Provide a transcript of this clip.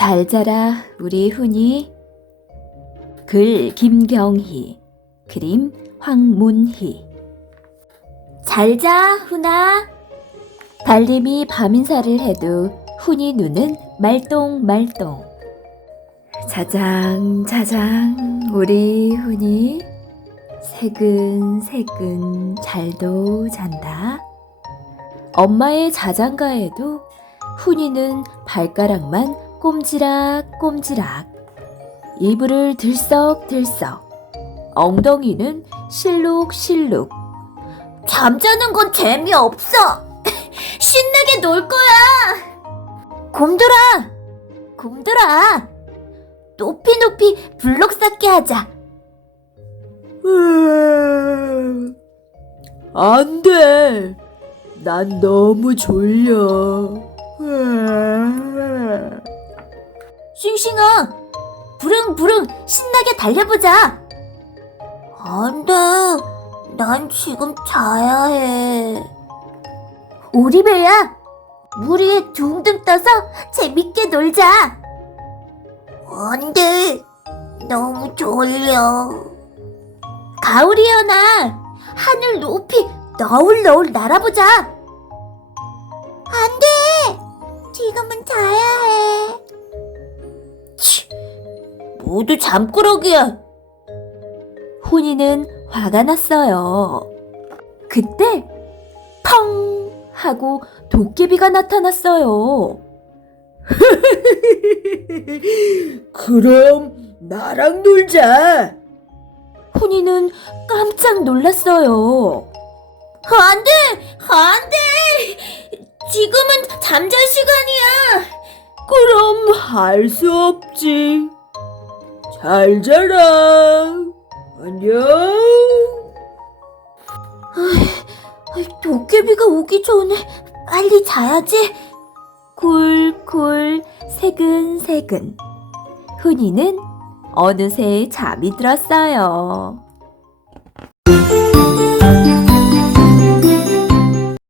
잘 자라 우리 훈이. 글 김경희 그림 황문희. 잘 자 훈아. 달림이 밤인사를 해도 훈이 눈은 말똥말똥. 자장 자장 우리 훈이. 새근새근 잘도 잔다. 엄마의 자장가에도 훈이는 발가락만 꼼지락 꼼지락. 이불을 들썩들썩. 엉덩이는 실룩실룩. 잠자는 건 재미없어. 신나게 놀 거야. 곰돌아! 곰돌아! 높이 높이 블록 쌓기 하자. 안 돼. 난 너무 졸려. 싱싱아 부릉부릉 신나게 달려보자. 안 돼. 난 지금 자야 해. 오리배야 물 위에 둥둥 떠서 재밌게 놀자. 안 돼. 너무 졸려. 가을이여나 하늘 높이 너울너울 날아보자. 안 돼. 지금은 자야 모두 잠꾸러기야. 훈이는 화가 났어요. 그때 펑 하고 도깨비가 나타났어요. 그럼 나랑 놀자. 훈이는 깜짝 놀랐어요. 안 돼! 안 돼! 지금은 잠잘 시간이야! 그럼 할 수 없지. 잘 자라. 안녕. 도깨비가 오기 전에 빨리 자야지. 굴굴 새근새근. 훈이는 어느새 잠이 들었어요.